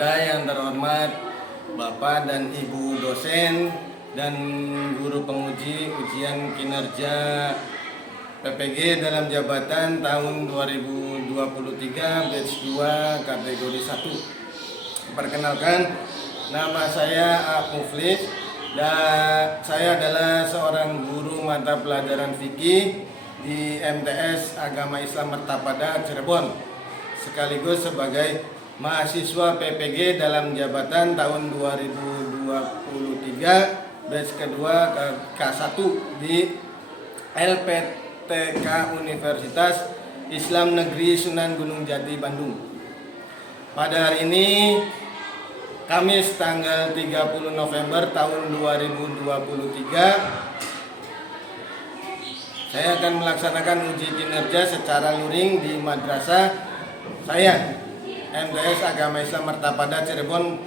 kepada yang terhormat Bapak dan Ibu dosen dan guru penguji ujian kinerja PPG dalam jabatan tahun 2023 batch 2 kategori 1. Perkenalkan, nama saya A. Muflis dan saya adalah seorang guru mata pelajaran fikih di MTS Agama Islam Mertapada Cirebon, sekaligus sebagai mahasiswa PPG dalam jabatan tahun 2023 batch kedua K1 di LPTK Universitas Islam Negeri Sunan Gunung Jati, Bandung. Pada hari ini Kamis tanggal 30 November tahun 2023, saya akan melaksanakan uji kinerja secara luring di madrasah saya MTS Agama Islam Mertapada Cirebon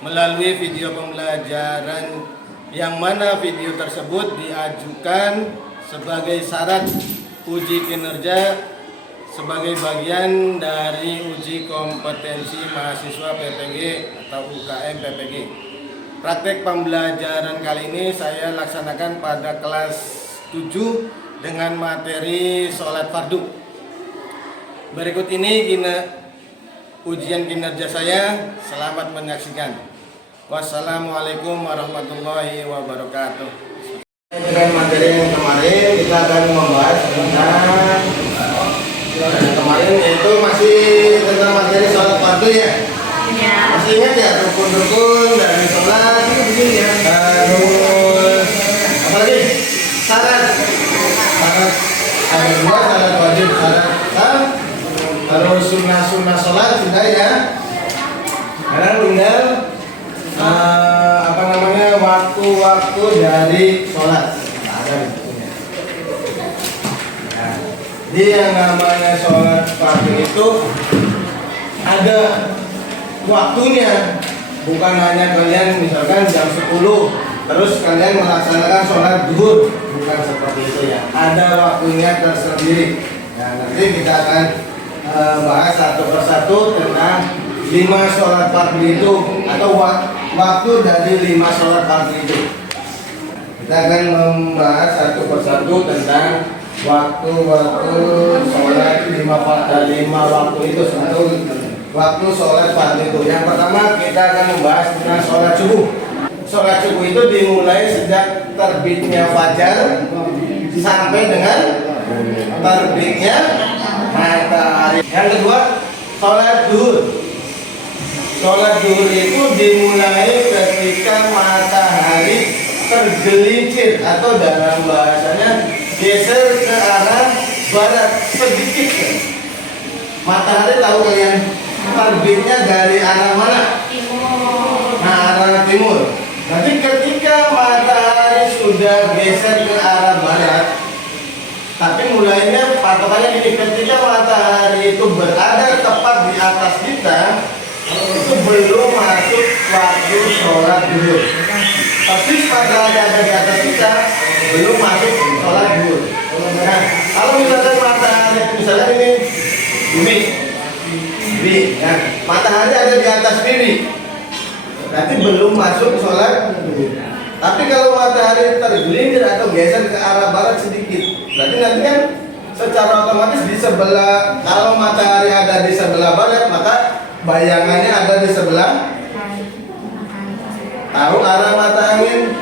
melalui video pembelajaran, yang mana video tersebut diajukan sebagai syarat uji kinerja sebagai bagian dari uji kompetensi mahasiswa PPG atau UKM PPG. Praktek pembelajaran kali ini saya laksanakan pada kelas 7 dengan materi sholat fardu. Berikut ini ujian kinerja saya. Selamat menyaksikan. Wassalamualaikum warahmatullahi wabarakatuh. Dengan materi yang kemarin kita akan membahas tentang kemarin, yaitu masih tentang materi sholat fardu ya. Masih ingat ya rukun-rukun dari sholat itu begini ya. Terus apalagi syarat ada dua, syarat wajib, syarat terus sunnah sholat sudah ya. Sekarang tinggal waktu-waktu dari sholat. Ada di sini. Nah, jadi yang namanya sholat fardu itu ada waktunya, bukan hanya kalian misalkan jam 10 terus kalian melaksanakan sholat zuhur, bukan seperti itu ya. Ada waktunya tersendiri. Nah, nanti kita akan bahas satu persatu tentang 5 sholat fardu itu, atau waktu dari 5 sholat fardu itu. Kita akan membahas satu persatu tentang waktu-waktu sholat 5 waktu itu, satu waktu sholat fardu itu. Yang pertama kita akan membahas tentang sholat subuh. Sholat subuh itu dimulai sejak terbitnya fajar sampai dengan terbitnya matahari. Yang kedua, sholat zuhur. Sholat zuhur itu dimulai ketika matahari tergelincir, atau dalam bahasanya geser ke arah barat sedikit. Matahari tahu kalian terbitnya dari arah mana? Timur. Nah, arah timur. Nanti ketika matahari sudah geser ke arah barat, tapi mulainya patokannya gini, ketika matahari itu berada tepat di atas kita, itu belum masuk waktu sholat zuhur. Persis matahari ada di atas kita, belum masuk sholat zuhur. Nah, kalau misalkan matahari, misalnya ini, nah, matahari ada di atas piring, berarti belum masuk sholat zuhur. Tapi kalau matahari tergelincir atau geser ke arah barat sedikit, berarti nanti kan secara otomatis di sebelah, kalau matahari ada di sebelah barat, maka bayangannya ada di sebelah, tahu arah mata angin,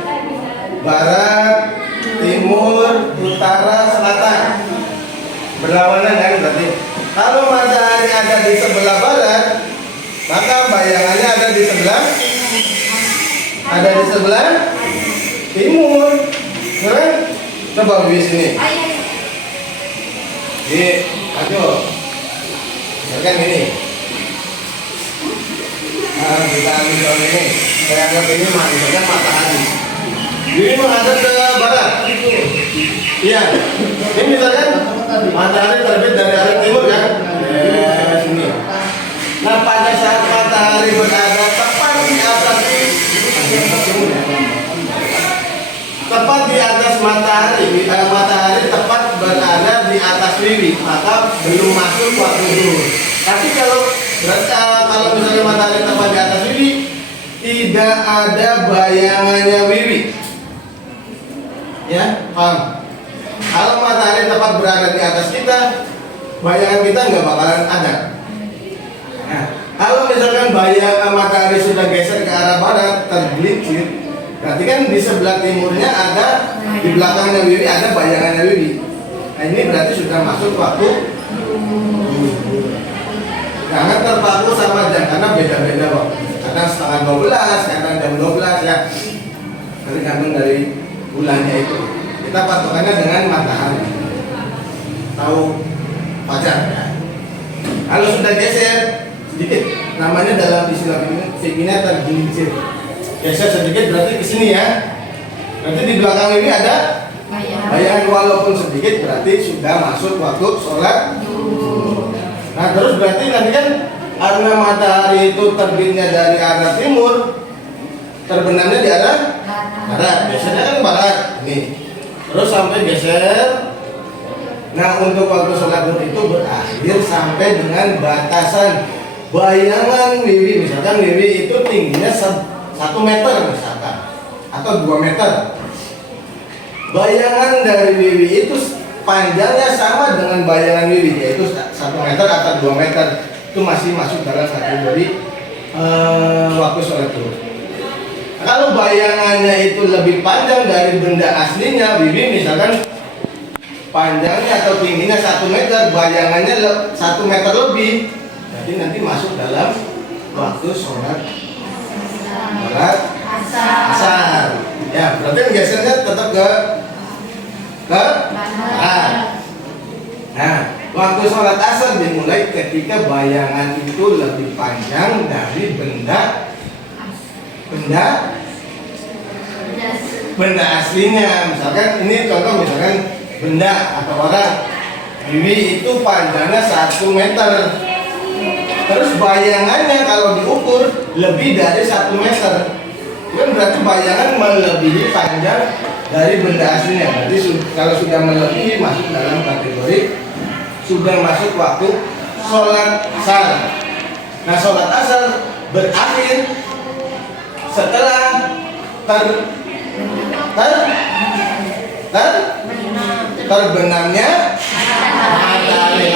barat, timur, utara, selatan, berlawanan kan berarti. Kalau matahari ada di sebelah barat, maka bayangannya ada di sebelah timur. Keren? Coba di sini. Ayo. Misalkan ini. Nah, kita ambil contoh ini. Saya anggap ini misalkan matahari. Ini menghadap ke barat. Iya. Ini misalkan matahari terbit dari arah timur kan? Sini. Nah, pada saat matahari berada tepat di atas matahari, matahari tepat berada di atas wiwi, maka belum masuk waktu zuhur. Tapi kalau misalnya matahari tepat di tidak ada bayangannya wiwi. Ya, paham? Kalau matahari tepat berada di atas kita, bayangan kita nggak bakalan ada. Nah, kalau misalkan bayangan matahari sudah geser ke arah barat, tergelincir, berarti kan di sebelah timurnya ada, di belakangnya wiwi ada bayangannya wiwi. Nah, ini berarti sudah masuk waktu. Jangan terpaku sama jam karena beda-beda kok. Kadang setengah 12, kadang jam 12 ya. Tergantung dari bulannya itu. Kita patokannya dengan matahari. Tahu fajar ya. Kalau sudah geser sedikit, namanya dalam istilah fikihnya tergelincir. Geser sedikit berarti ke sini ya. Berarti di belakang ini ada bayangan walaupun sedikit berarti sudah masuk waktu sholat. Nah terus berarti nanti kan karena matahari itu terbitnya dari arah timur, terbenamnya di arah barat. Biasanya kan barat nih. Terus sampai geser. Nah untuk waktu sholat zuhur itu berakhir sampai dengan batasan bayangan wiwi. Misalkan wiwi itu tingginya 1 meter misalkan atau 2 meter. Bayangan dari wiwi itu panjangnya sama dengan bayangan wiwi, yaitu 1 meter atau 2 meter. Itu masih masuk dalam kategori waktu sholat zuhur. Kalau bayangannya itu lebih panjang dari benda aslinya, wiwi misalkan panjangnya atau tingginya 1 meter, bayangannya 1 meter lebih, jadi nanti masuk dalam waktu sholat asar. Ya, berarti gesernya tetap ke barat. Nah, waktu sholat asar dimulai ketika bayangan itu lebih panjang dari benda aslinya. Misalkan ini contoh, misalkan benda atau orang, wiwi itu panjangnya 1 meter. Terus bayangannya kalau diukur lebih dari 1 meter. Kan berarti bayangan melebihi panjang dari benda aslinya. Berarti kalau sudah melebihi masuk dalam kategori sudah masuk waktu sholat asar. Nah sholat asar berakhir setelah terbenamnya matahari.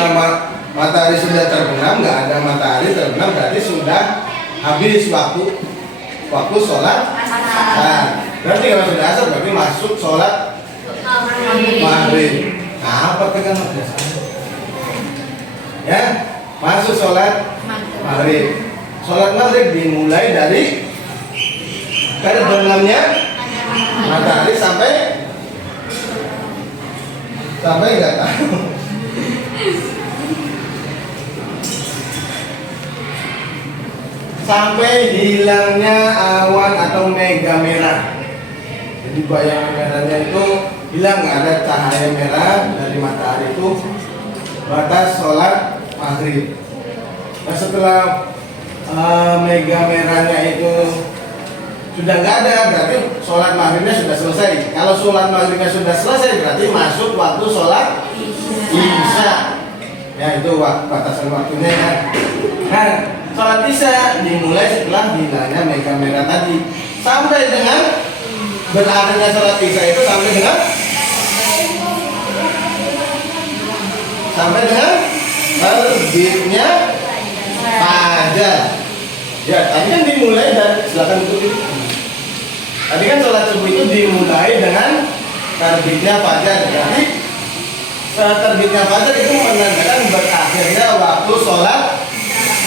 Matahari sudah terbenam, nggak ada matahari terbenam berarti sudah habis waktu sholat asar. Berarti kalau sudah asar berarti masuk sholat maghrib. Nah, apa pegang ya, masuk sholat maghrib. Sholat maghrib dimulai dari terbenamnya matahari sampai nggak tahu. Sampai hilangnya awan atau mega merah. Jadi bayangan merahnya itu hilang, nggak ada cahaya merah dari matahari, itu batas sholat maghrib. Nah setelah mega merahnya itu sudah nggak ada, berarti sholat maghribnya sudah selesai. Kalau sholat maghribnya sudah selesai berarti masuk waktu sholat isya. Ya itu batasan waktunya ya. Nah sholat isya dimulai setelah hilangnya mega merah tadi sampai dengan berakhirnya sholat isya itu sampai dengan terbitnya fajar. Ya tadi kan dimulai dari silakan itu. Tadi kan sholat subuh itu dimulai dengan terbitnya fajar. Jadi terbitnya fajar itu menandakan berakhirnya waktu sholat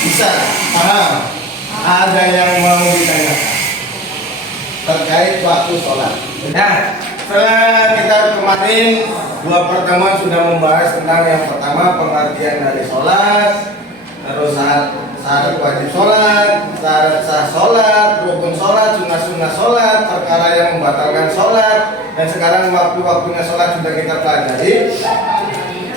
isya. Paham? Ada yang mau ditanya terkait waktu sholat? Nah, setelah kita kemarin 2 pertemuan sudah membahas tentang yang pertama pengertian dari sholat, terus syarat wajib sholat, syarat sah sholat, rukun sholat, sunnah sholat, perkara yang membatalkan sholat, dan sekarang waktu-waktunya sholat sudah kita pelajari.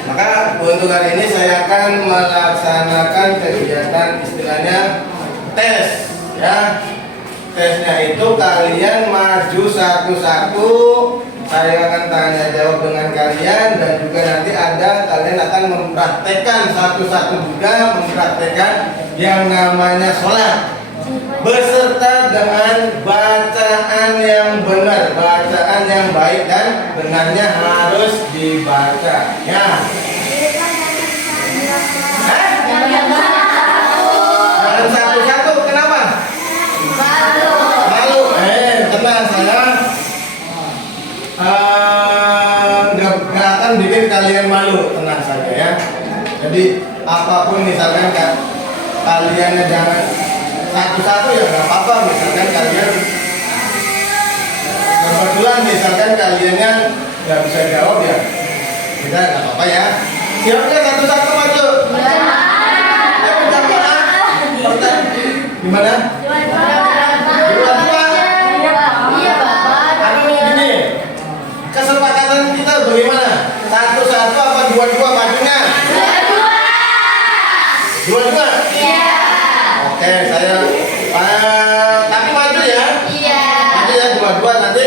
Maka untuk hari ini saya akan melaksanakan kegiatan istilahnya tes, ya. Tesnya itu kalian maju satu-satu, saya akan tanya jawab dengan kalian, dan juga nanti kalian akan mempraktekkan satu-satu juga mempraktekkan yang namanya sholat beserta dengan bacaan yang benar, bacaan yang baik dan benarnya harus dibaca. Ya. Jangan satu-satu. Kenapa? Malu. Tenang saya. Nggak akan bikin kalian malu, tenang saja ya. Jadi apapun misalkan kalian jangan satu-satu ya nggak apa-apa. Misalkan kalian kebetulan misalkan kaliannya nggak bisa jawab ya, kita nggak apa-apa ya. Siap nggak satu-satu maju? Gimana? Dua-dua. Aduh gini, kesepakatan kita bagaimana? Satu-satu apa dua-dua majunya? Dua-dua? Iya. Oke, saya tapi maju ya? Iya. Maju ya dua-dua, nanti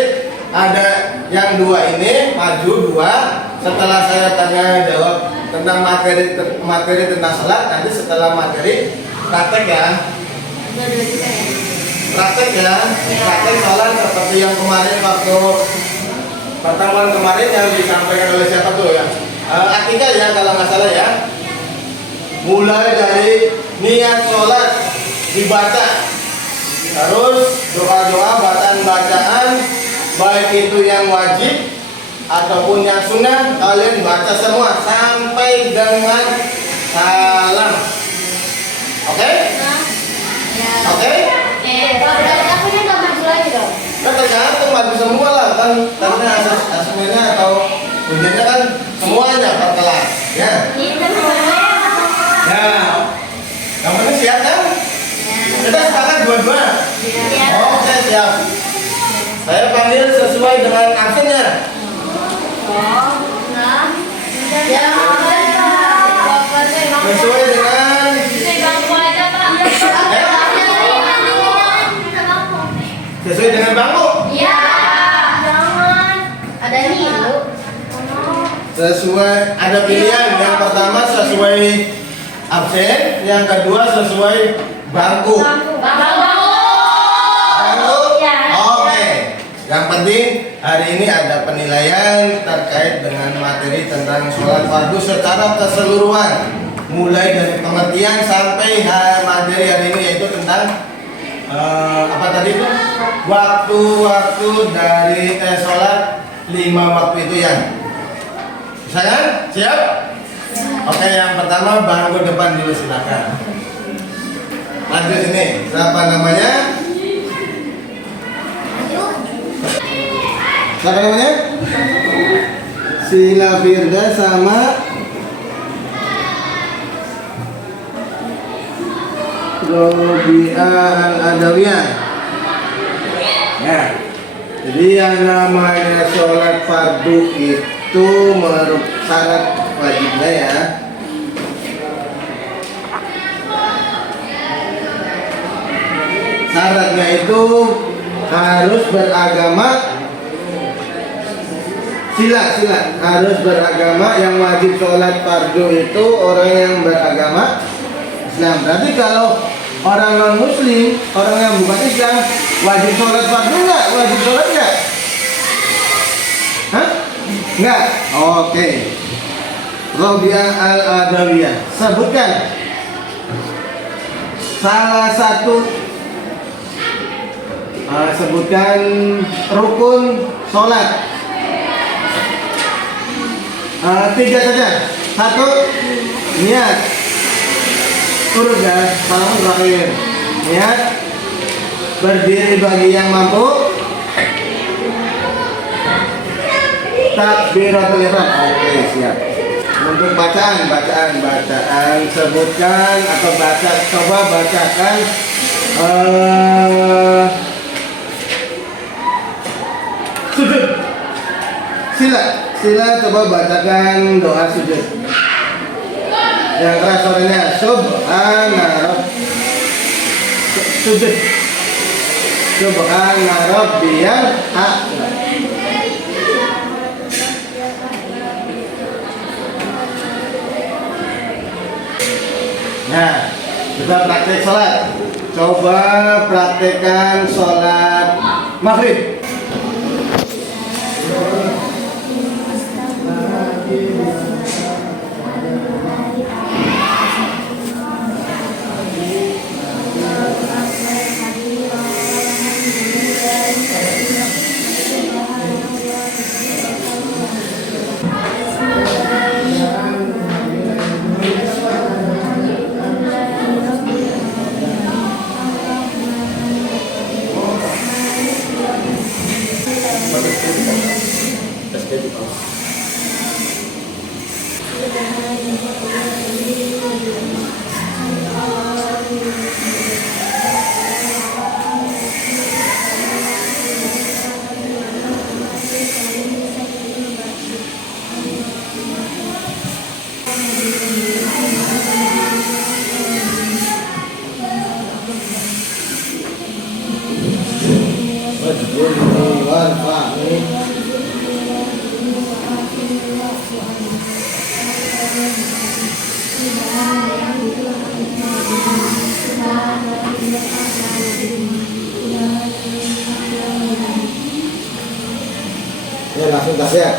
ada yang dua ini maju dua. Setelah saya tanya jawab tentang materi tentang salat, nanti setelah materi praktek ya. Praktek ya, praktek salat seperti yang kemarin waktu pertemuan kemarin yang disampaikan oleh siapa tuh ya? Akikah ya kalau nggak salah ya. Mulai dari niat sholat dibaca, terus doa-doa bacaan baik itu yang wajib ataupun yang sunnah kalian baca semua sampai dengan salam. Oke? Oke? Aku ini nggak maju lagi dong. Kan tergantung maju semua lah kan, karena asesmennya atau ujiannya kan semuanya per kelas ya. Ya, kamu ini siap kan? Kita sepakat dua-dua. Oke, siap. Saya panggil sesuai dengan absennya. Sesuai dengan sesuai dengan bangku. Iya. Jangan. Ada nih lu. Sesuai, ada pilihan. Yang pertama sesuai absen, yang kedua sesuai bangku. Bangku. Ya. Oke. Yang penting hari ini ada penilaian terkait dengan materi tentang sholat fardu secara keseluruhan, mulai dari pengertian sampai materi hari ini yaitu tentang apa tadi itu? Waktu-waktu dari sholat 5 waktu itu ya. Bisa kan? Siap? Oke, yang pertama bangku depan dulu silakan. Lanjut sini. Siapa namanya? Siapa namanya? Sila Firda sama Robi'ah Al-Adawiyah. Ya. Jadi yang namanya sholat fardu itu menurut syarat wajibnya ya. Syaratnya itu harus beragama sila harus beragama. Yang wajib sholat fardu itu orang yang beragama Islam. Berarti kalau orang non muslim, orang yang bukan Islam, wajib sholat fardu enggak? Wajib sholat enggak? Hah? Enggak? Oke. Robi'ah Al-Adawiyah, sebutkan salah satu sebutkan rukun sholat. 3 saja. 1, niat. Urut ya, salam terakhir. Niat. Berdiri bagi yang mampu. Takbiratul ihram. Oke, siap. Untuk bacaan sebutkan atau coba bacakan sujud. Sila coba bacakan doa sujud. Yang keras suaranya subhana rabb. Sujud. Subhana rabbiyal a'la. Nah, Kita praktek sholat. Coba praktekkan sholat maghrib. Ya langsung gas ya.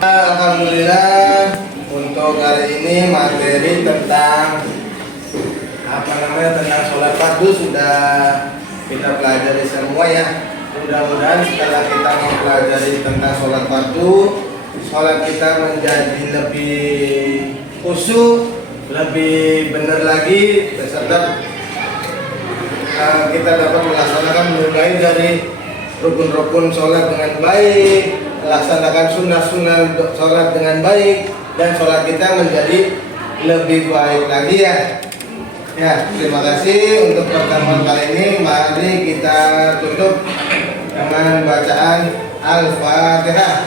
Alhamdulillah untuk hari ini materi tentang tentang sholat fardu sudah kita pelajari semua ya. Mudah-mudahan setelah kita mempelajari tentang sholat fardu, sholat kita menjadi lebih khusyuk, lebih benar lagi, beserta kita dapat melaksanakan mulai dari rukun-rukun sholat dengan baik, melaksanakan sunnah-sunnah sholat dengan baik, dan sholat kita menjadi lebih baik lagi ya. Ya, terima kasih untuk pertemuan kali ini. Mari kita tutup dengan bacaan Al-Fatihah.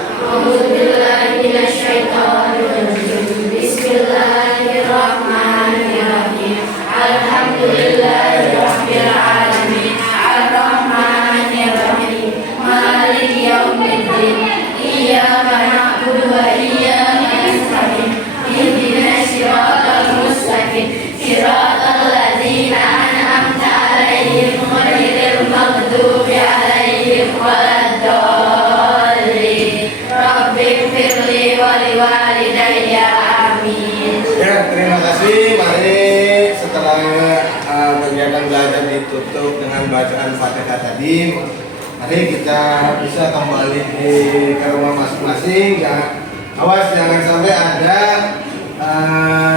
Bismillahirrahmanirrahim. Alhamdulillahirabbil alamin. Arrahmanirrahim. Maliki yaumiddin. Iyyaka na'budu wa iyyaka nasta'in. Ihdinas siratal mustaqim. Siratal ladzina an'amta 'alaihim ghairil maghdubi 'alaihim waladdallin. Rabbighfirli wa liwalidayya. Amin. Ya, terima kasih. Mari setelah kegiatan belajar ditutup dengan bacaan Fatihah tadi, mari kita bisa kembali ke rumah masing-masing. Awas jangan sampai ada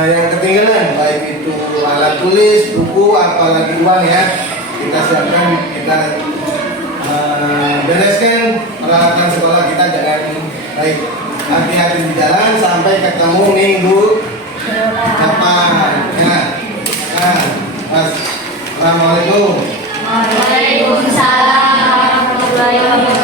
yang ketinggalan, baik itu alat tulis, buku, apalagi uang ya. Kita siapkan, kita bereskan peralatan sekolah kita dengan baik. Hati-hati di jalan, sampai ketemu minggu depan ya. Assalamualaikum. Waalaikumsalam warahmatullahi wabarakatuh.